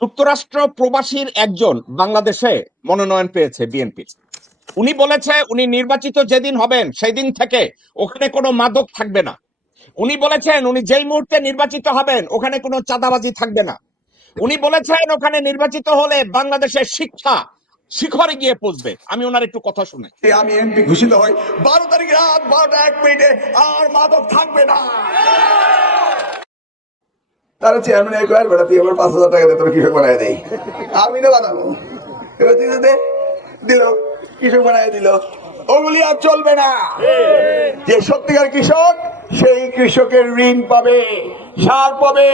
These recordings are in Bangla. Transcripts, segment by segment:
যুক্তরাষ্ট্র প্রবাসীর একজন বাংলাদেশে মনোনয়ন পেয়েছে বিএনপি। উনি বলেছে, উনি নির্বাচিত যেদিন হবেন সেই দিন থেকে ওখানে কোনো মাদক থাকবে না। উনি বলেছেন, উনি যেই মুহূর্তে নির্বাচিত হবেন, ওখানে কোনো চাঁদাবাজি থাকবে না। উনি বলেছেন, ওখানে নির্বাচিত হলে বাংলাদেশের শিক্ষা শিখরে গিয়ে পৌঁছবে আমি ওনার একটু কথা শুনে আমি এমপি ঘোষিত হই, বারো তারিখ রাত বারোটা এক মিনিটে আর মাদক থাকবে না। তারা চেয়ারম্যান একবার বেড়া তুই আমার পাঁচ হাজার টাকা দিয়ে তোর কৃষক বানায় দেয় আমি না বানাবো। এবার তুই দে দিল। কৃষক বানায় দিল। ওগুলি আর চলবে না। যে সত্যিকার কৃষক, সেই কৃষকের ঋণ পাবে, সার পাবে,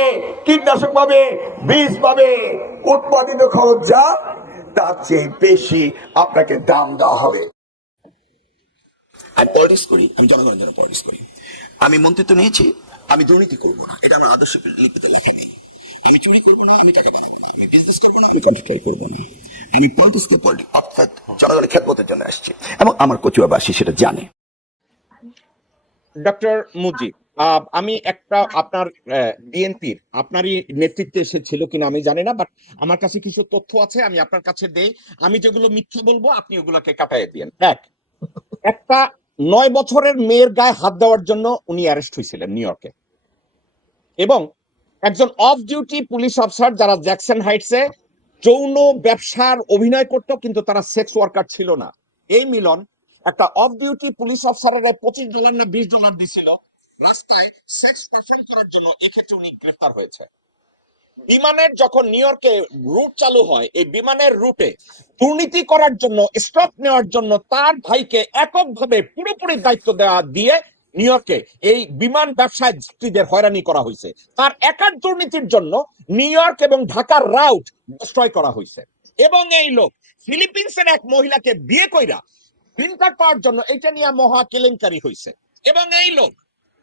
কীটনাশক পাবে, বীজ পাবে। উৎপাদিত খরচ যা, তার চেয়ে বেশি আপনাকে দাম দেওয়া হবে। আমি পলিটিক্স করি, আমি জনগণের জন্য পলিটিক্স করি। আমি মন্ত্রিত্ব নিয়েছি আমি দুর্নীতি করব না, এটা আমার আদর্শ লিপিতে লেখা নেই। আমি চুরি করব না, আমি টাকা বাড়াবো না, আমি বিজনেস করব না, আমি কন্ট্রাক্টারি করব না। আমি পলিটিক্স পলিটিক্স অর্থাৎ জনগণের খেদমতের জন্য আসছি, এবং আমার কচুয়াবাসী সেটা জানে। ডক্টর মুজিব আমি একটা আপনার বিএনপির, আপনারই নেতৃত্বে এসেছিল কিনা আমি জানি না বাট আমার কাছে কিছু তথ্য আছে, আমি আপনার কাছে দেই। আমি যেগুলো মিথ্যে বলব, আপনি ওগুলোকে কাটাই দিন এক, একটা নয় বছরের মেয়ের গায়ে হাত দেওয়ার জন্য উনি অ্যারেস্ট হয়েছিলেন নিউ ইয়র্কে এবং একজন অফ ডিউটি পুলিশ অফিসার যারা জ্যাকসন হাইটসে যৌন ব্যবসার অভিনয় করত, কিন্তু তারা সেক্স ওয়ার্কার ছিল না। এই মিলন একটা অফ ডিউটি পুলিশ অফিসারের পঁচিশ ডলার না বিশ ডলার দিছিল, রাস্তায় সেক্স পারফর্ম করার জন্য এক্ষেত্রে উনি গ্রেফতার হয়েছে। বিমানের যখন নিউ ইয়র্কে রুট চালু হয়, এই বিমানের রুটে দুর্নীতি করার জন্য স্টক নেওয়ার জন্য তার ভাইকে এককভাবে পুরোপুরি দায়িত্ব দেওয়া দিয়ে নিউ ইয়র্কে এই বিমান ব্যবসায় যাত্রীদের হয়রানি করা হয়েছে। তার একার দুর্নীতির জন্য নিউ ইয়র্ক এবং ঢাকার রাউট ডিস্ট্রয় করা হয়েছে। এবং এই লোক ফিলিপিন্সের এক মহিলাকে বিয়ে কইরা গ্রিন পাওয়ার জন্য এটা নিয়ে মহা কেলেঙ্কারি হয়েছে। এবং এই লোক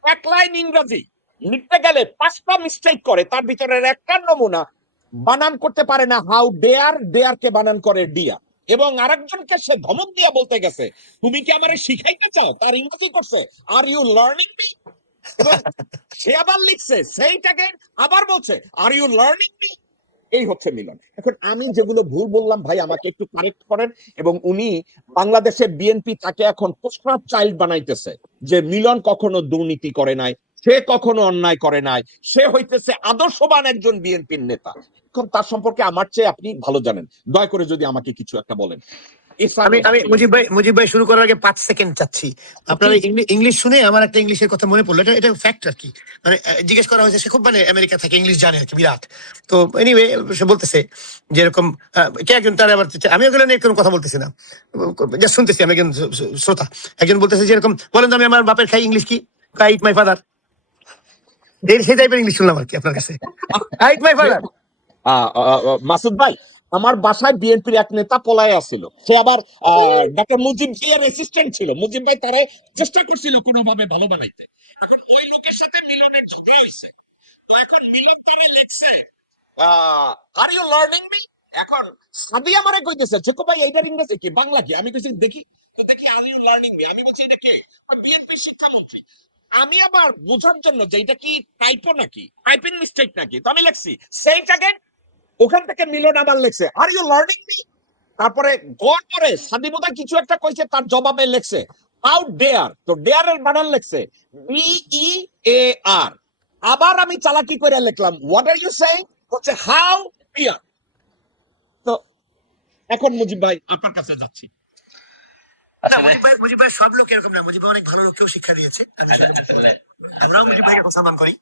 এক লাইন ইংরেজি লিখতে গেলে পাঁচটা মিস্টেক করে, তার ভিতরের একটা নমুনা বানান করতে পারে না হাউ ডেয়ার ডেয়ার কে বানান করে ডিয়ার এবং আরেকজনকে সে ধমক দিয়া বলতে গেছে, তুমি কি আমারে শিখাইতে চাও? তার ইংরেজি করছে। আর ইউ লার্নিং মি সে আবার লিখছে সেইটাকে আবার বলছে আর ইউ লার্নিং মি এই হচ্ছে মিলন। এখন আমি যেগুলো ভুল বললাম, ভাই, আমাকে একটু কারেক্ট করেন। এবং উনি বাংলাদেশের বিএনপি তাকে এখন পোস্টার চাইল্ড বানাইতেছে, যে মিলন কখনো দুর্নীতি করে নাই। সে কখনো অন্যায় করে নাই। সে হইতেছে আদর্শবান একজন বিএনপির নেতা। এখন তার সম্পর্কে আমার চেয়ে আপনি ভালো জানেন। দয়া করে যদি আমাকে কিছু একটা বলেন। আমি আমি মুজিব ভাই মুজিব ভাই শুরু করার আগে পাঁচ সেকেন্ড চাচ্ছি। আপনার ইংলিশ শুনে আমার একটা ইংলিশের কথা মনে পড়ল। এটা এটা ফ্যাক্ট আর কি। মানে জিজ্ঞেস করা হয়েছে সে খুব মানে আমেরিকা থেকে ইংলিশ জানে আর কি বিরাট। তো এনিওয়ে সে বলতেছে যে এরকম আহ, কে একজন তার আবার আমি ওগুলো নিয়ে কোনো কথা বলতেছি না। জাস্ট শুনতেছি আমি একজন শ্রো- শ্রো- শ্রোতা। একজন বলতেছে যে এরকম বলেন তো আমি আমার বাপের খাই ইংলিশ কি? I eat my father. সেই টাইপের ইংলিশ শুনলাম আর কি আপনার কাছে। মাসুদ ভাই, আমার বাসায় বিএনপির এক নেতা পলায় সে আবার ডক্টর মুজিব অ্যাসিস্ট্যান্ট ছিল। মুজিব ভাই চেষ্টা করছিল ভালো বানাইতে এখন ওই লোকের সাথে মিলনের হয়েছে। এখন মিলন লিখছে আর ইউ লার্নিং মি এখন সাদি আমারে কইতেছে যে ভাই, এইটার ইংরেজি কি? বাংলা কি? আমি কইছি, দেখি দেখি আর ইউ লার্নিং মি আমি বলছি, এটা কি? বিএনপি শিক্ষামন্ত্রী আমি আবার বোঝার জন্য যে এটা কি টাইপো নাকি? টাইপিং মিস্টেক নাকি? তো আমি লিখছি সেইটাকে ওখান থেকে মিলন আবার লেখছে। আর ইউ লার্নিং মি তারপরে, গড় পরে সাদিমতা কিছু একটা কইছে, তার জবাবে লেখছে। হাউ ডেয়ার তো ডেয়ার এর বানান লেখছে ই এ আর আবার আমি চালাকি করে লিখলাম হোয়াট আর ইউ সেইং হচ্ছে হাউ ডিয়ার তো এখন মুজিব ভাই আপনার কাছে যাচ্ছি। মুজিব ভাই সব লোক এরকম না। মুজিব ভাই অনেক ভালো লোককেও শিক্ষা দিয়েছে। আমরাও মুজিব ভাইকে সম্মান করি।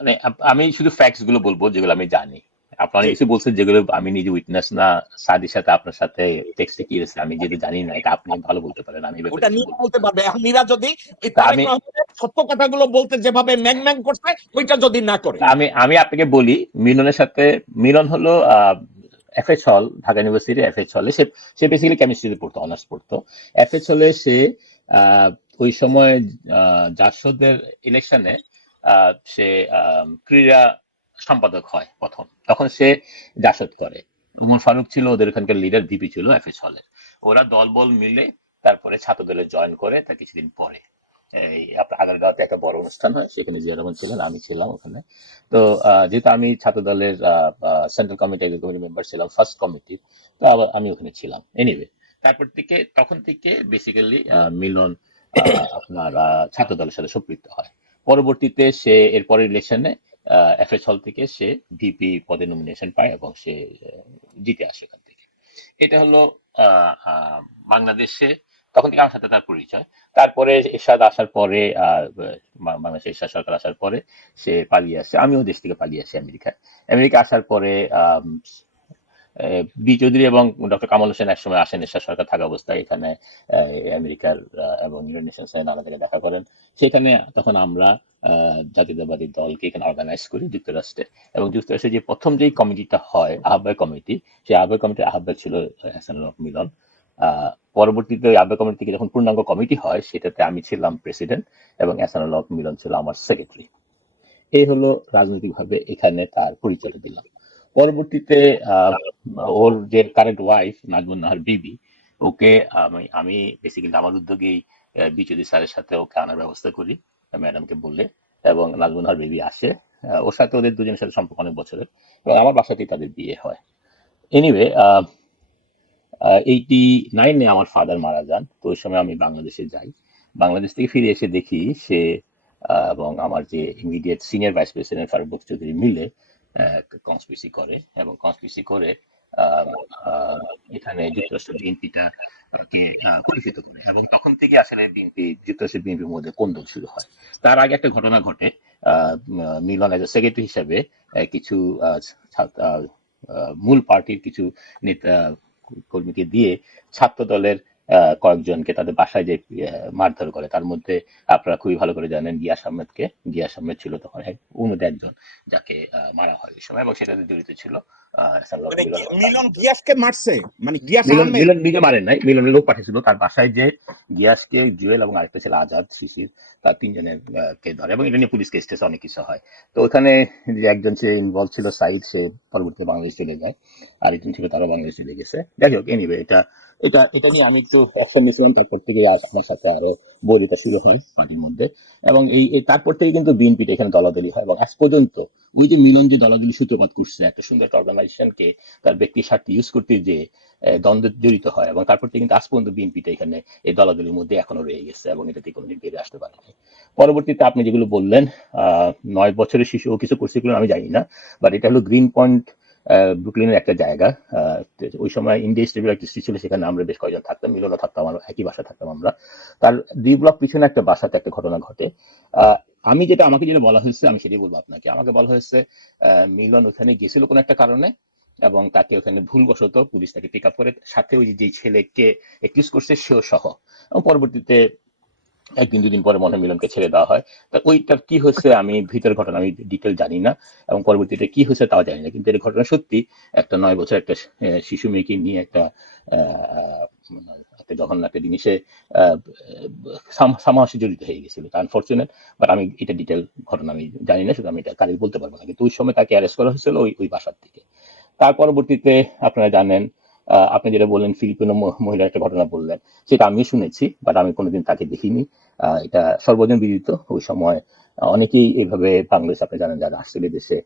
মানে আমি শুধু ফ্যাক্টসগুলো বলব যেগুলো আমি জানি। আপনি অনেক কিছু বলছেন যেগুলো আমি নিজে উইটনেস না সাদির সাথে আপনার সাথে টেক্সটে কি হয়েছে আমি যেটা জানি না এটা আপনি ভালো বলতে পারেন আমি ওটা বলতে পারবে। এখন মীরা যদি আমি- সত্য কথাগুলো বলতে যেভাবে ম্যাং ম্যাং করছে ওইটা যদি না করে। আমি আমি আপনাকে বলি মিলনের সাথে মিলন হলো এফএচ হল ঢাকা ইউনিভার্সিটি এফএচ হলে সে সে বেসিক্যালি কেমিস্ট্রিতে পড়তো অনার্স পড়তো। এফএচ হলে সে ওই সময় জাসদের ইলেকশনে সে ক্রীড়া সম্পাদক হয় প্রথম। তখন সে জাসদ করে। ফারুক ছিল ওদের ওখানকার লিডার ভিপি ছিল এফএচ হলের ওরা দলবল মিলে তারপরে ছাত্র দলে জয়েন করে তার কিছুদিন পরে। এই আপনার একটা বড় অনুষ্ঠান হয়, সেখানে জিয়া ছিলেন, আমি ছিলাম ওখানে। তো যেহেতু আমি ছাত্র দলের সেন্ট্রাল কমিটি কমিটি মেম্বার ছিলাম ফার্স্ট কমিটির তো আবার আমি ওখানে ছিলাম। এনিওয়ে তারপর থেকে, তখন থেকে বেসিক্যালি মিলন আপনার ছাত্র দলের সাথে সম্পৃক্ত হয়। পরবর্তীতে সে এর পরের ইলেকশনে এফএস হল থেকে সে ভিপি পদে নমিনেশন পায় এবং সে জিতে আসে ওখান থেকে। এটা হলো বাংলাদেশে তখন থেকে আমার সাথে তার পরিচয়। তারপরে এরশাদ আসার পরে বাংলাদেশে এরশাদ সরকার আসার পরে সে পালিয়ে আসে। আমিও দেশ থেকে পালিয়ে আসি আমেরিকায়। আমেরিকা আসার পরে বি চৌধুরী এবং ডক্টর কামাল হোসেন একসময় আসেন এরশাদ সরকার থাকা অবস্থায়। এখানে আমেরিকার এবং ইউনাইটেড নেশনস নানা জায়গায় দেখা করেন। সেখানে তখন আমরা জাতীয়তাবাদী দলকে এখানে অর্গানাইজ করি যুক্তরাষ্ট্রে। এবং যুক্তরাষ্ট্রে যে প্রথম যেই কমিটিটা হয় আহ্বায়ক কমিটি সেই আহ্বায়ক কমিটির আহ্বায়ক ছিল হাসান মিলন। আহ, পরবর্তীতে আহ্বায়ক কমিটি থেকে যখন পূর্ণাঙ্গ কমিটি হয়, সেটাতে আমি ছিলাম প্রেসিডেন্ট এবং এসানুল হক মিলন ছিল আমার সেক্রেটারি এই হলো রাজনৈতিকভাবে এখানে তার পরিচয় দিলাম। পরবর্তীতে ওর যে কারেন্ট ওয়াইফ নাজমুন নাহার বিবি, ওকে আমি আমি বেসিক্যালি আমার উদ্যোগেই বিচুদি স্যারের সাথে ওকে আনার ব্যবস্থা করি ম্যাডামকে বললে, এবং নাজমুন নাহার বিবি আসে ওর সাথে ওদের দুজনের সাথে সম্পর্ক অনেক বছরের, এবং আমার বাসাতেই তাদের বিয়ে হয়। এনিওয়ে এইটি নাইনে আমার ফাদার মারা যান। তো ওই সময় আমি বাংলাদেশে যাই। বাংলাদেশ থেকে ফিরে এসে দেখি সে এবং আমার যে immediate senior vice president Faruk Bakhsh Chowdhury মিলে কনস্পিসি করে এবং কনস্পিসি করে এখানে যুক্তরাষ্ট্র বিএনপিটা কে পরিচিত করে। এবং তখন থেকে আসলে বিএনপি যুক্তরাষ্ট্র বিএনপির মধ্যে কোন্দল শুরু হয়। তার আগে একটা ঘটনা ঘটে। মিলন এজ সেক্রেটারি হিসাবে কিছু মূল পার্টির কিছু নেতা কর্মীকে দিয়ে ছাত্র দলের কয়েকজনকে তাদের বাসায় যে মারধর করে তার মধ্যে আপনারা খুবই ভালো করে জানেন গিয়াস আহমেদকে। গিয়াস আহমেদ ছিল তখন ওর একজন যাকে মারা হয় ওই সময় এবং সেটাতে জড়িত ছিল মানে মিলন। গিয়াসকে মারছে? মানে গিয়াস মিলন নিজে মারেন নাই মিলন লোক পাঠিয়েছিল তার বাসায় যে গিয়াসকে জুয়েল এবং আরেকটা ছিল আজাদ শিশির তার তিনজনের কে ধরে এবং এটা নিয়ে পুলিশ কেস টেস অনেক কিছু হয়। তো ওখানে যে একজন সে ইনভলভ ছিল সাইদ সে পরবর্তীতে বাংলাদেশ চলে যায় আরেকজন ছিল তারও বাংলাদেশ চলে গেছে। যাই হোক এনিওয়ে এটা এটা এটা নিয়ে আমি একটু অ্যাকশন নিয়েছিলাম তারপর থেকে আমার সাথে আরও বৈরিতা শুরু হয় পার্টির মধ্যে। এবং এই তারপর থেকে কিন্তু বিএনপিটা এখানে দলাদলি হয়। এবং আজ পর্যন্ত ওই যে মিলন যে দলাদলি সূত্রপাত করছে, একটা সুন্দর একটা অর্গানাইজেশনকে তার ব্যক্তি স্বার্থে ইউজ করতে যে দ্বন্দ্বে জড়িত হয় এবং তারপর থেকে কিন্তু আজ পর্যন্ত বিএনপিটা এখানে এই দলাদলির মধ্যে এখনও রয়ে গেছে এবং এটা থেকে কোনোদিন বেরিয়ে আসতে পারেনি। পরবর্তীতে আপনি যেগুলো বললেন নয় বছরের শিশু ও কিছু করছে কিনা আমি জানি না বাট এটা হলো গ্রিন পয়েন্ট ব্রুকলিনের একটা জায়গা ওই সময় ইন্ডিয়া স্টেবিল একটা ছিল, সেখানে আমরা বেশ কয়েকজন থাকতাম, মিলনও থাকতাম, আমরা একই বাসা থাকতাম আমরা। তার দুই ব্লক পিছনে একটা বাসাতে একটা ঘটনা ঘটে। আমি যেটা, আমাকে যেটা বলা হয়েছে, আমি সেটাই বলব আপনাকে। আমাকে বলা হয়েছে মিলন ওখানে গেছিল কোনো একটা কারণে এবং তাকে ওখানে ভুলবশত পুলিশ তাকে পিক আপ করে, সাথে ওই যে ছেলেকে একিউজ করছে সেও সহ। এবং পরবর্তীতে একদিন দুদিন পরে মনে মিলনকে ছেড়ে দেওয়া হয়। তা ওইটার কি হয়েছে আমি ভিতরের ঘটনা আমি ডিটেল জানি না এবং পরবর্তীতে কি হয়েছে তাও জানি না। কিন্তু এর ঘটনা সত্যি একটা নয় বছর একটা শিশু মেয়েকে নিয়ে একটা আহ, একটা জিনিসে সামাসে জড়িত হয়ে গেছিল। আনফর্চুনেট বাট আমি এটা ডিটেল ঘটনা আমি জানি না শুধু আমি এটা কারির বলতে পারব না। কিন্তু ওই সময় তাকে অ্যারেস্ট করা হয়েছিল ওই ওই বাসার থেকে তার পরবর্তীতে আপনারা জানেন আপনি যেটা বললেন, ফিলিপিনো মহিলার একটা ঘটনা বললেন, সেটা আমি শুনেছি বাট আমি কোনোদিন তাকে দেখিনি। এটা সর্বজন বিদিত ওই সময় অনেকেই এইভাবে বাংলাদেশ আপনি জানেন যারা আসছে দেশে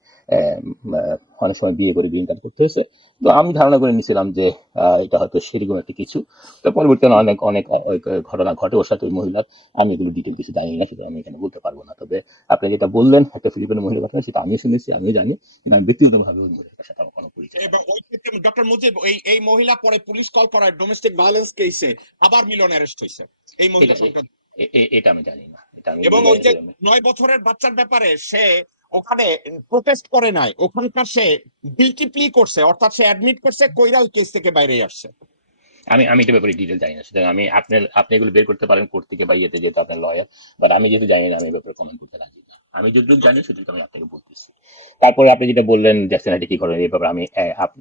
অনেক সময় বিয়ে করে গ্রিন কার্ড করতে হয়েছে। তো আমি ধারণা করে নিয়েছিলাম যে এটা হয়তো সেরকম একটা কিছু। তো পরবর্তীতে অনেক অনেক ঘটনা ঘটে ওর সাথে ওই মহিলার। আমি এগুলো ডিটেল কিছু জানি না সেটা আমি এখানে বলতে পারব না। তবে আপনি যেটা বললেন একটা ফিলিপিনো মহিলার ঘটনা সেটা আমিও শুনেছি আমিও জানি। কিন্তু আমি ব্যক্তিগতভাবে ওই মহিলার সাথে আমার কোনো পরিচয় এবং ডক্টর মুজিব এই এই মহিলা পরে পুলিশ কল করায় ডোমেস্টিক ভায়োলেন্স কেসে আবার মিলন অ্যারেস্ট হয়েছে এই মহিলা এটা- সংক্রান্ত। এটা আমি জানি না। এবং ওই যে নয় বছরের বাচ্চার ব্যাপারে সে ওখানে প্রোটেস্ট করে নাই। ওখানকার সে গিলটি প্লি করছে অর্থাৎ সে অ্যাডমিট করছে ওই কেস থেকে বাইরে আসছে। আমি আমি এটা ব্যাপারে ডিটেল জানি না। সুতরাং আমি আপনার আপনি এগুলো বের করতে পারেন কোর্ট থেকে বা ইয়েতে যেহেতু আপনার লয়ার বাট আমি যেহেতু জানি না আমি ব্যাপারে কমেন্ট করতে রাজি না। আমি যতটুকু জানি সেটুকু আমি আপনাকে বলতেছি। তারপরে আপনি যেটা বললেন কি করেন এই ব্যাপারে আমি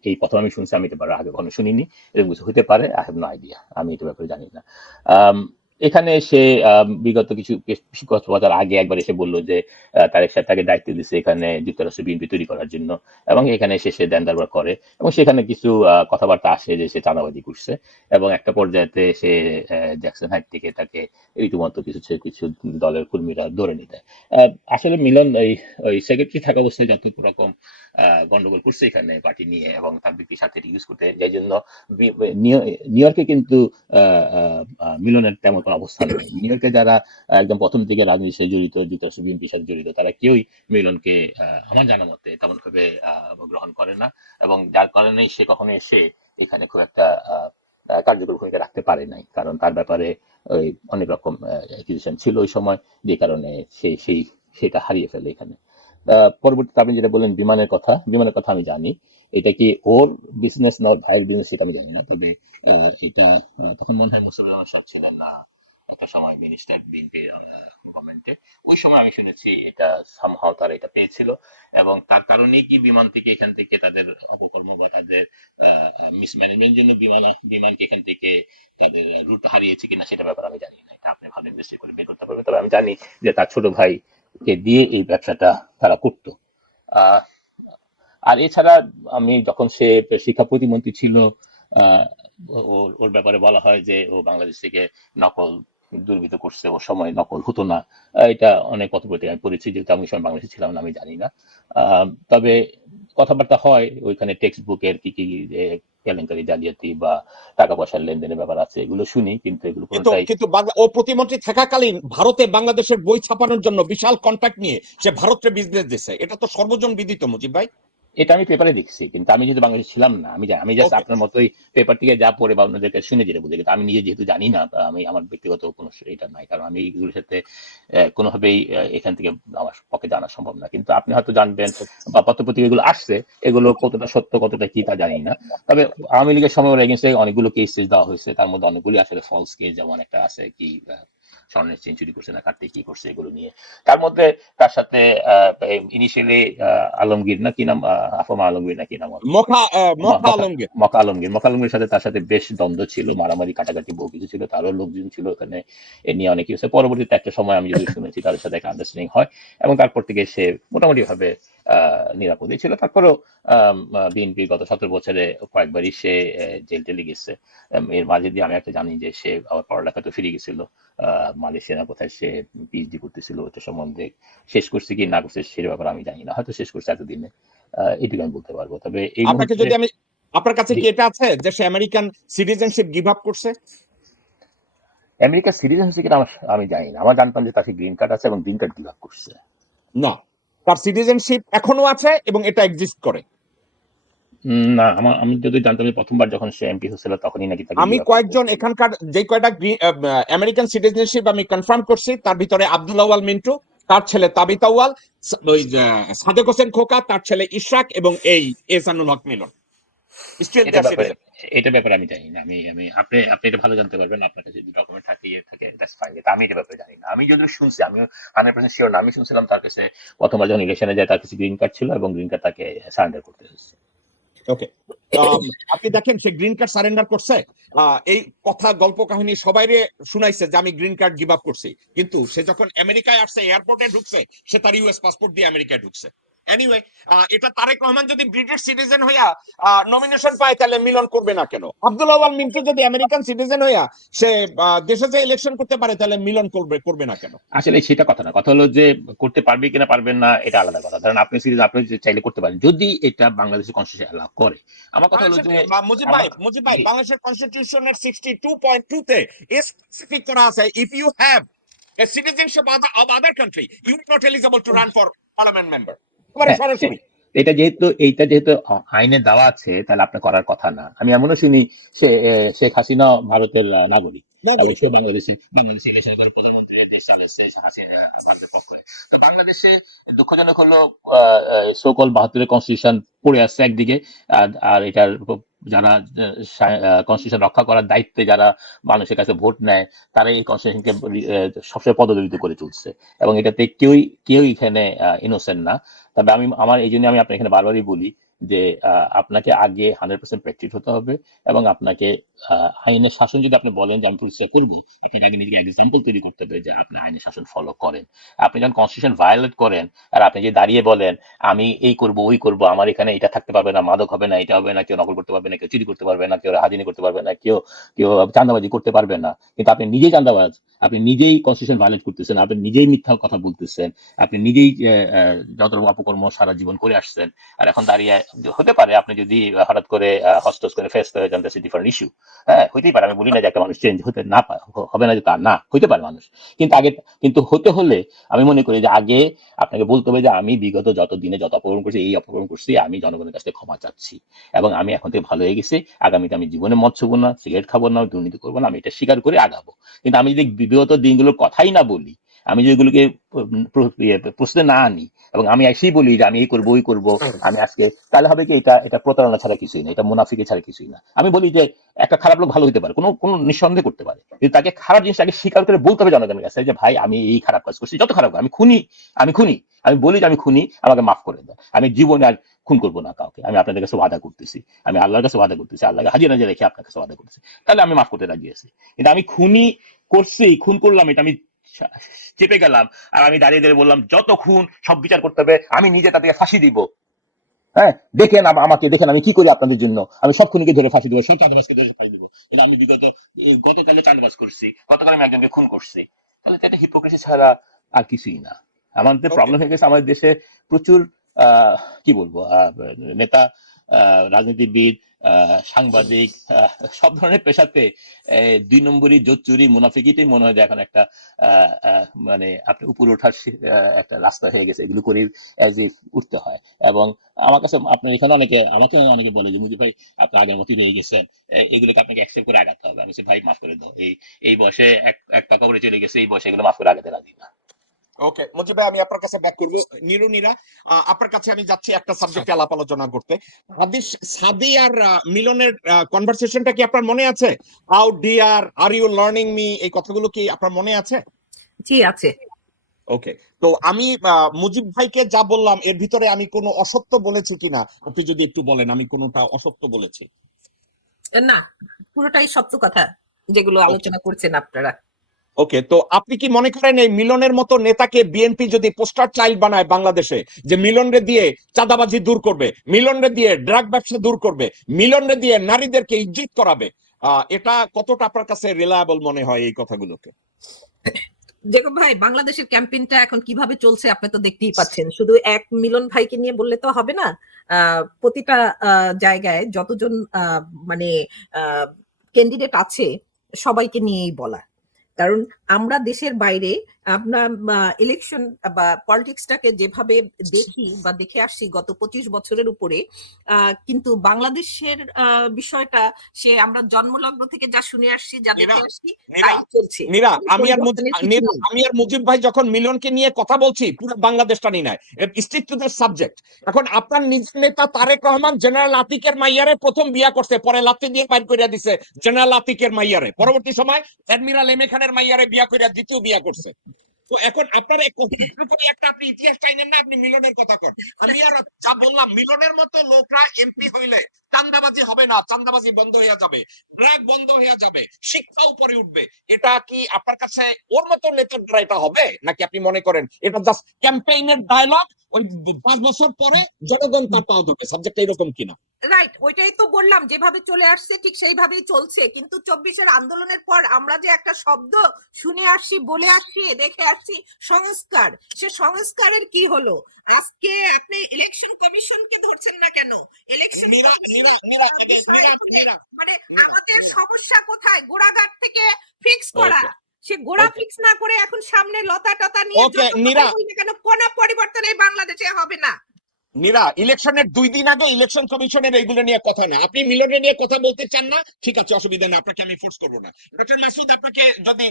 এই প্রথম আমি শুনছি আমি এটা আগে কখনো শুনিনি এরকম কিছু হতে পারে আই হ্যাভ নো আইডিয়া আমি এটা ব্যাপারে জানি না। এখানে সে বিগত কিছু বছর আগে একবার এসে বলল যে তারেক সাহেব তাকে দায়িত্ব দিচ্ছে এখানে যুক্তরাষ্ট্র বিএনপি তৈরি করার জন্য এবং এখানে এসে সে দেন দরবার করে এবং সেখানে কিছু কথাবার্তা আসে যে সে চাঁদাবাজি করছে এবং একটা পর্যায়েতে সে জ্যাকসন হাইট থেকে তাকে রীতিমতো কিছু কিছু দলের কর্মীরা ধরে নিতে আসলে মিলন ওই সেক্রেটারি থাকা অবস্থায় যত রকম গন্ডগোল করছে এখানে পার্টি নিয়ে এবং তার ব্যক্তির সাথে ইউজ করতে। যাই জন্য নিউ ইয়র্কে কিন্তু মিলনের তেমন অবস্থান যারা একদম প্রথম জড়িত, যুক্তরাষ্ট্র বিএনপির সাথে জড়িত, তারা কেউই মিলনকে আমার জানা মতে তেমন ভাবে গ্রহণ করে না। এবং যার কারণে সে কখনো এসে এখানে খুব একটা কার্যকর ভূমিকা রাখতে পারে নাই। কারণ তার ব্যাপারে ওই অনেক রকম ছিল ওই সময়, যে কারণে সে সেই, সেটা হারিয়ে ফেলে এখানে। পরবর্তীতে আপনি যেটা বললেন, বিমানের কথা বিমানের কথা আমি জানি। এটা কি ওর বিজনেস না ভাইয়ের বিজনেস সেটা আমি জানি না। তবে এটা তখন মনে হয় মুসলিম সাহেব ছিলেন না। একটা সময় মিনিস্টার বিএনপি গভর্নমেন্টে ওই সময় আমি শুনেছি এটা সামহাও তারা এটা পেয়েছিল এবং তার কারণেই কি বিমান থেকে এখান থেকে তাদের অপকর্ম বা তাদের মিসম্যানেজমেন্ট জন্য বিমান বিমানকে এখান থেকে তাদের রুট হারিয়েছে কিনা সেটা ব্যাপারে আমি জানি না। এটা আপনি ভালো ইনভেস্ট করে বের করতে পারবেন। তবে আমি জানি যে তার ছোট ভাইকে দিয়ে এই ব্যবসাটা তারা করতো। আর এছাড়া আমি যখন সে শিক্ষা প্রতিমন্ত্রী ছিল ওর ব্যাপারে বলা হয় যে ও বাংলাদেশ থেকে নকল দুর্বৃত্ত করছে ও সময় নকল হতো না। এটা অনেক পত্রপত্রিকা আমি পড়েছি যেহেতু আমি সময় বাংলাদেশে ছিলাম না আমি জানি না। তবে কথাবার্তা হয় ওইখানে টেক্সট বুকের কি কি কেলেঙ্কারি জালিয়াতি বা টাকা পয়সার লেনদেনের ব্যাপার আছে এগুলো শুনি কিন্তু এগুলো কিন্তু ও প্রতিমন্ত্রী থাকাকালীন ভারতে বাংলাদেশের বই ছাপানোর জন্য বিশাল কন্ট্রাক্ট নিয়ে সে ভারতের বিজনেস দিচ্ছে এটা তো সর্বজন বিদিত মুজিব ভাই। এটা আমি পেপারে দেখছি কিন্তু আমি যেহেতু বাংলাদেশে ছিলাম না আমি আমি জাস্ট আপনার মতোই পেপার থেকে যা পড়ে বা অন্যদেরকে শুনে যেটা বুঝি কিন্তু আমি নিজে যেহেতু জানি না আমি আমার ব্যক্তিগত কোনো এটা নাই কারণ আমি এগুলোর সাথে কোনোভাবেই এখান থেকে আমার পক্ষে জানা সম্ভব না। কিন্তু আপনি হয়তো জানবেন বা পত্রপত্রিকা এগুলো আসছে এগুলো কতটা সত্য কতটা কি তা জানি না। তবে আওয়ামী লীগের সময় ওর এগেন্সে অনেকগুলো কেস দেওয়া হয়েছে তার মধ্যে অনেকগুলি আসলে ফলস কেস যেমন একটা আছে কি স্বর্ণের চেন চুরি করছে না কাটতে কি করছে এগুলো নিয়ে। তার মধ্যে তার সাথে ইনিশিয়ালি আলমগীর না কি নাম আফমা আলমগীর না কি নাম আলমগীর। মকা আলমগীর। মকা আলমগীর সাথে তার সাথে বেশ দ্বন্দ্ব ছিল মারামারি কাটাকাটি বহু কিছু ছিল তারও লোকজন ছিল ওখানে। এ নিয়ে অনেক কিছু। পরবর্তীতে একটা সময় আমি যদি শুনেছি তাদের সাথে একটা আন্ডারস্ট্যান্ডিং হয় এবং তারপর থেকে সে মোটামুটি ভাবে আহ, নিরাপদে ছিল। তারপরেও বিএনপি গত সতেরো বছরে কয়েকবারই সে জেল টেলে গেছে। এর মাঝে দিয়ে আমি একটা জানি যে সে আবার পড়ালেখা তো ফিরে গেছিল। আহ, মালয়েশিয়া না কোথায় সে পিএইচডি করতেছিল ওটা সম্বন্ধে শেষ করছে কি না করছে সে ব্যাপারে আমি জানি না। হয়তো শেষ করছে এতদিনে। এটুকু আমি বলতে পারব। তবে এই আপনাকে যদি আমি আপনার কাছে কি এটা আছে যে সে আমেরিকান সিটিজেনশিপ গিভ আপ করছে? আমেরিকা সিটিজেন হচ্ছে কিনা আমি জানি না। আমার জানতাম যে তার গ্রিন কার্ড আছে এবং গ্রিন কার্ড গিভ আপ করছে। না। তার সিটিজেনশিপ এখনও আছে এবং এটা এক্সিস্ট করে। না আমার আমি যদি জানতাম প্রথমবার যখন সে এমপি হয়েছিল তখনই নাকি আমি কয়েকজন এখানকার যে কয়টা আমেরিকান সিটিজেনশিপ আমি কনফার্ম করছি তার ভিতরে আব্দুল্লাহ আওয়াল মিন্টু তার ছেলে তাবিতাওয়াল সাদেক হোসেন খোকা তার ছেলে ইশরাক এবং এই এসানুল হক মিলন। স্টিল এটা ব্যাপারে এটা। আমি জানি না। আমি আমি আপনি আপনি এটা ভালো জানতে পারবেন। আপনার কাছে যদি ডকুমেন্ট থাকে ইয়ে থাকে দ্যাটস ফাইন কিন্তু আমি এটা ব্যাপারে জানি না। আমি যদি শুনছি আমি হান্ড্রেড পার্সেন্ট শিওর না। আমি শুনছিলাম তার কাছে প্রথমবার যখন ইলেকশনে যায় তার কাছে গ্রিন কার্ড ছিল এবং গ্রিন কার্ড তাকে সারেন্ডার করতে হচ্ছে ওকে আপনি দেখেন সে গ্রিন কার্ড সারেন্ডার করছে। আহ, এই কথা গল্প কাহিনী সবাইরে শুনাইছে যে আমি গ্রিন কার্ড গিভ আপ করছি। কিন্তু সে যখন আমেরিকায় আসছে এয়ারপোর্টে ঢুকছে সে তার ইউএস পাসপোর্ট দিয়ে আমেরিকায় ঢুকছে। এনিওয়ে এটা তারেক রহমান যদি ব্রিটিশ সিটিজেন হইয়া নমিনেশন পায় তাহলে মিলন করবে না কেন? আব্দুল্লাহ আল মিন্টু যদি আমেরিকান সিটিজেন হইয়া সে দেশে যে ইলেকশন করতে পারে তাহলে মিলন করবে করবে না কেন? আসলে সেটা কথা না কথা হলো যে করতে পারবে কিনা পারবেন না এটা আলাদা কথা। ধরেন আপনি সিরিজ আপনি চাইলে করতে পারেন। যদি এটা বাংলাদেশের কনস্টিটিউশন অ্যালাউ করে। আমার কথা হলো যে মুজিব ভাই মুজিব ভাই বাংলাদেশের কনস্টিটিউশনের সিক্সটি টু পয়েন্ট টু তে স্পেসিফিক করা আছে if you have a citizenship of other country you not eligible to run for parliament member এবারে হ্যাঁ, সরাসরি এটা যেহেতু এইটা যেহেতু আইনে দেওয়া আছে তাহলে আপনার করার কথা না। আমি এমনও শুনি সে শেখ হাসিনা ভারতের নাগরিক। এবং বাংলাদেশে বাংলাদেশে ইলেকশন করে প্রধানমন্ত্রী দেশ চালাচ্ছে হাসিনা পক্ষে। তো বাংলাদেশে দুঃখজনক হলো সকল বাহাত্তরের কনস্টিটিউশন পড়ে আসছে একদিকে আর এটার যারা কনস্টিটিউশন রক্ষা করার দায়িত্বে যারা মানুষের কাছে ভোট নেয় তারা এই কনস্টিটিউশনকে সবসময় পদদলিত করে চলছে। এবং এটাতে কেউই কেউ এখানে ইনোসেন্ট না। তবে আমি, আমার এই জন্য আমি আপনাকে এখানে বারবারই বলি যে আপনাকে আগে হান্ড্রেড পার্সেন্ট প্র্যাকটিস হতে হবে এবং আপনাকে আইনের শাসন যদি আপনি বলেন যে আমি প্রতিষ্ঠা করব আপনাকে আগে নিজেকে এক্সাম্পল তৈরি করতে হবে যে আপনি আইনের শাসন ফলো করেন। আপনি যখন কনস্টিটিউশন ভায়োলেট করেন আর আপনি যে দাঁড়িয়ে বলেন, আমি এই করব, ওই করব, আমার এখানে এটা থাকতে পারবে না, মাদক হবে না, এটা হবে না, কেউ নকল করতে পারবে না, কেউ চুরি করতে পারবে না, কেউ হাজিনি করতে পারবে না, কেউ কেউ চাঁদাবাজি করতে পারবে না। কিন্তু আপনি নিজেই চাঁদাবাজ, আপনি নিজেই কনস্টিটিউশন ভায়োলেট করতেছেন, আপনি নিজেই মিথ্যা কথা বলতেছেন, আপনি নিজেই যত রকম অপকর্ম সারা জীবন করে আসছেন। আর এখন দাঁড়িয়ে হতে পারে, আপনি যদি হঠাৎ করে হস্টস করে ফেস হয়ে যান দ্যাটস ডিফারেন্ট ইস্যু হ্যাঁ হইতেই পারে, আমি বলি না যে একটা মানুষ চেঞ্জ হতে না হবে না যে তা না, হইতে পারে মানুষ। কিন্তু আগে, কিন্তু হতে হলে আমি মনে করি যে আগে আপনাকে বলতে হবে যে আমি বিগত যত দিনে যত অপকর্ম করছি, এই অপকর্ম করছি, আমি জনগণের কাছ থেকে ক্ষমা চাচ্ছি। এবং আমি এখন থেকে ভালো হয়ে গেছি, আগামীতে আমি জীবনে মদ ছবো না, সিগারেট খাব না, দুর্নীতি করব না, আমি এটা স্বীকার করে আগাবো। কিন্তু আমি যদি বিগত দিনগুলোর কথাই না বলি আমি যদি এগুলোকে প্র- প্র- ইয়ে, প্রশ্নে না আনি এবং আমি এসেই বলি যে আমি এই করব ওই করব আমি আজকে তাহলে হবে কি এটা এটা প্রতারণা ছাড়া কিছুই না এটা মুনাফিকে ছাড়া কিছুই না। আমি বলি যে একটা খারাপ লোক ভালো হতে পারে কোনো কোনো নিঃসন্দেহ করতে পারে কিন্তু তাকে খারাপ জিনিস আগে স্বীকার করে বলতে হবে জনগণের কাছে যে ভাই আমি এই খারাপ কাজ করছি যত খারাপ আমি খুনি আমি খুনি আমি বলি যে আমি খুনি আমাকে মাফ করে দেয় আমি জীবনে আর খুন করব না কাউকে আমি আপনাদের কাছে ওয়াদা করতেছি আমি আল্লাহর কাছে ওয়াদা করতেছি আল্লাহকে হাজির নাজির রেখে আপনার কাছে ওয়াদা করতেছি তাহলে আমি মাফ করতে রাজি আছি কিন্তু আমি খুনি করছি খুন করলাম এটা আমি চেপে গেলাম। আর আমি দাঁড়িয়ে দাঁড়িয়ে বললাম যত খুন সব বিচার করতে হবে আমি নিজে তাদেরকে ফাঁসি দিব। হ্যাঁ দেখেন আমাকে দেখেন আমি কি করি আপনাদের জন্য। আমি সব খুনিকে ধরে ফাঁসি দেবো চাঁদাবাজকে ধরে ফাঁসি দেবো। আমি বিগত গতকালে চাঁদাবাজ করছি গতকাল আমি একজনকে খুন করছি। তাহলে এটা হিপোক্রেসি ছাড়া আর কিছুই না। আমাদের প্রবলেম হয়ে গেছে আমাদের দেশে প্রচুর আহ, কি বলব আহ, নেতা রাজনীতিবিদ সাংবাদিক সব ধরনের পেশাতে দুই নম্বরই জোট চুরি, মুনাফিকিটাই মনে হয় যে এখন একটা মানে আপনি উপরে ওঠার একটা রাস্তা হয়ে গেছে। এগুলো করে অ্যাজ ইফ উঠতে হয়। এবং আমার কাছে আপনার এখানে অনেকে আমাকে অনেকে বলে যে মুজি ভাই, আপনি আগের মতই রয়ে গেছেন। এগুলোকে আপনাকে অ্যাকসেপ্ট করে আগাতে হবে। আমি ভাই, মাফ করে দাও। এই এই বয়সে এক এক পা কবরে চলে গেছে, এই বয়সে এগুলো মাফ করে আগাতে রাজি না। ওকে মুজিব ভাই আমি আপনার কাছে ব্যাক করব। আপনার কাছে আমি যাচ্ছি একটা সাবজেক্টে আলাপ আলোচনা করতে। হাদিস সাদি আর মিলনের কনভারসেশনটা কি আপনার মনে আছে? How dear are you learning me এই কথাগুলো কি আপনার মনে আছে? জি আছে। ওকে তো আমি মুজিব ভাইকে যা বললাম এর ভিতরে আমি কোনো অসত্য বলেছি কিনা? আপনি যদি একটু বলেন আমি কোনোটা অসত্য বলেছি? না পুরোটাই সত্য কথা যেগুলো আলোচনা করছেন আপনারা। ওকে তো আপনি কি মনে করেন এই মিলনের মতো নেতাকে বিএনপি যদি পোস্টার চাইল্ড বানায় বাংলাদেশে, যে মিলনরে দিয়ে চাঁদাবাজি দূর করবে, মিলনরে দিয়ে ড্রাগ ব্যবসা দূর করবে, মিলনরে দিয়ে নারীদেরকে ইজ্জিত করাবে এটা কতটা আপনার কাছে রিলায়েবল মনে হয় এই কথাগুলোকে? জেকব ভাই, বাংলাদেশের ক্যাম্পেইনটা এখন কীভাবে চলছে আপনি তো দেখতেই পাচ্ছেন। শুধু এক মিলন ভাইকে নিয়ে বললে তো হবে না প্রতিটা জায়গায় যতজন মানে ক্যান্ডিডেট আছে, সবাইকে নিয়েই বলা। কারণ আমরা দেশের বাইরে আপনার ইলেকশন বা পলিটিক্সটাকে যেভাবে দেখি বা দেখে আসছি গত পঁচিশ বছরের উপরে কিন্তু বাংলাদেশের বিষয়টা সে আমরা জন্মলগ্ন থেকে যা শুনে আসছি যা দেখে আসছি তাই চলছে। নীরা আমি আর। আমি আর মুজিব ভাই যখন মিলনকে নিয়ে কথা বলছি পুরো বাংলাদেশটা নিয়ে নেয় স্টিক টু দ্য সাবজেক্ট এখন আপনার নিজের নেতা তারেক রহমান জেনারেল আতিকের মাইয়ারে প্রথম বিয়া করছে পরে লাত্তি দিয়ে বাইর করিয়া দিছে জেনারেল আতিকের মাইয়ারে। পরবর্তী সময় অ্যাডমিরাল এম খানের মাইয়ারে বিয়া করিয়া দ্বিতীয় বিয়া করছে। এখন আপনার একটা আপনি ইতিহাস চাইলেন না, আপনি মিলনের কথা কর আমি আর যা বললাম, মিলনের মতো লোকরা এমপি হইলে চান্দাবাজি হবে না, চান্দাবাজি বন্ধ হয়ে যাবে, ড্রাগ বন্ধ হয়ে যাবে, শিক্ষা উপরে উঠবে। এটা কি আপনার কাছে ওর মতো নেতার এটা হবে? নাকি আপনি মনে করেন এটা জাস্ট ক্যাম্পেইনের ডায়লগ ওই পাঁচ বছর পরে জনগণ তার পাওয়া ধরবে সাবজেক্ট এরকম কিনা। রাইট ওইটাই তো বললাম যেভাবে চলে আসছে ঠিক সেইভাবেই চলছে কিন্তু চব্বিশের আন্দোলনের পর আমরা যে একটা শব্দ শুনে আসছি বলে আসছি দেখে আসছি সংস্কার সে সংস্কারের কি হলো? আজকে আপনি ইলেকশন কমিশনকে ধরছেন না কেন? ইলেকশন মানে আমাদের সমস্যা কোথায়? গোড়াঘাট থেকে ফিক্স করা. সে না করে এখন সামনে লতা টতা নিয়ে কথাই নীরা। কেন কোন পরিবর্তন এই বাংলাদেশে হবে না। নীরা ইলেকশনের দুই দিন আগে ইলেকশন কমিশনের এইগুলো নিয়ে কথা না। আপনি মিলনের নিয়ে কথা বলতে চান না? ঠিক আছে অসুবিধা নেই আপনাকে আমি ফোর্স করব না। ডক্টর মাসুদ আপনাকে যদি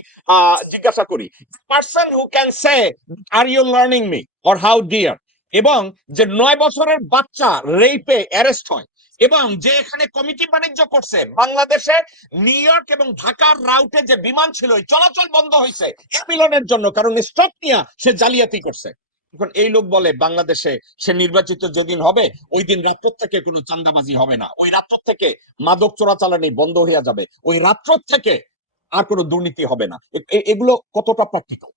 জিজ্ঞাসা করি person who can say are you learning me or how dear এবং যে নয় বছরের বাচ্চা রেপে অ্যারেস্ট হয় এবং যে এখানে কমিটি বাণিজ্য করছে, বাংলাদেশের নিউ ইয়র্ক এবং ঢাকার রাউটে যে বিমান ছিল চলাচল বন্ধ হয়েছে এ মিলনের জন্য, কারণ স্টক নিয়ে সে জালিয়াতি করছে। এখন এই লোক বলে, বাংলাদেশে সে নির্বাচিত যেদিন হবে, ওই দিন রাত্র থেকে কোনো চান্দাবাজি হবে না। ওই রাত্র থেকে মাদক চোরাচালানি বন্ধ হইয়া যাবে। ওই রাত্র থেকে আর কোনো দুর্নীতি হবে না। এগুলো কতটা প্র্যাকটিক্যাল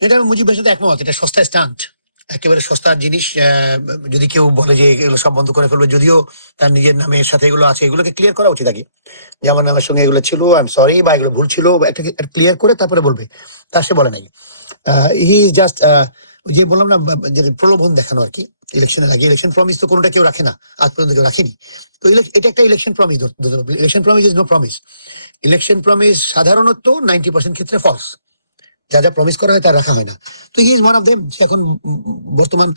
এটা মুজিবের সাথে একমত, এটা সস্তা স্টান্ট একেবারে সস্তার জিনিস যদি কেউ বলে যে এগুলো সব বন্ধ করে ফেলবে, যদিও তার নিজের নামের সাথে এগুলো আছে, এগুলোকে ক্লিয়ার করা উচিত আগে। যে আমার নামের সঙ্গে এগুলো ছিল আই এম সরি বা এগুলো ভুল ছিল একটা ক্লিয়ার করে তারপরে বলবে। তা সে বলে নাই। হি জাস্ট যে বললাম না যে প্রলোভন দেখানো আর কি ইলেকশনের আগে। ইলেকশন প্রমিস তো কোনোটা কেউ রাখে না, আজ পর্যন্ত কেউ রাখেনি। তো এটা একটা election promise election promise is no promise election promise সাধারণত নাইনটি পার্সেন্ট ক্ষেত্রে ফলস যা যা প্রমিস করা হয় তা রাখা হয় না। তো he is one of them সে এখন বর্তমান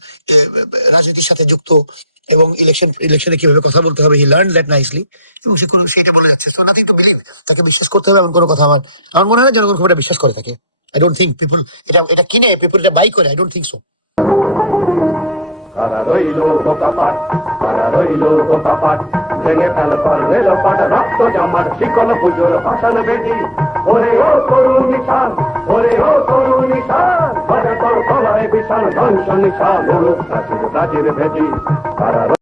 রাজনীতির সাথে যুক্ত এবং ইলেকশন ইলেকশনে কীভাবে কথা বলতে হবে হি লার্ন দ্যাট নাইসলি এবং সে কোনো সেটা বলে যাচ্ছে সো নাথিং টু বিলিভ তাকে বিশ্বাস করতে হবে এমন কোনো কথা আমার আমার মনে হয় না জনগণ খুব এটা বিশ্বাস করে থাকে। আই ডোন্ট থিঙ্ক পিপল এটা এটা কিনে পিপল এটা বাই করে আই ডোন্ট থিঙ্ক সো কারা রইল বোকাপাট কারা রইল বোকাপাট ভেঙে ফেল পর রেল রক্ত জামার শিকল পুজোর ভাষণ বেদি ওরে ও করু নিশান ওরে ও করু নিশান বিশাল ধ্বংস নিশান ভেদি কারা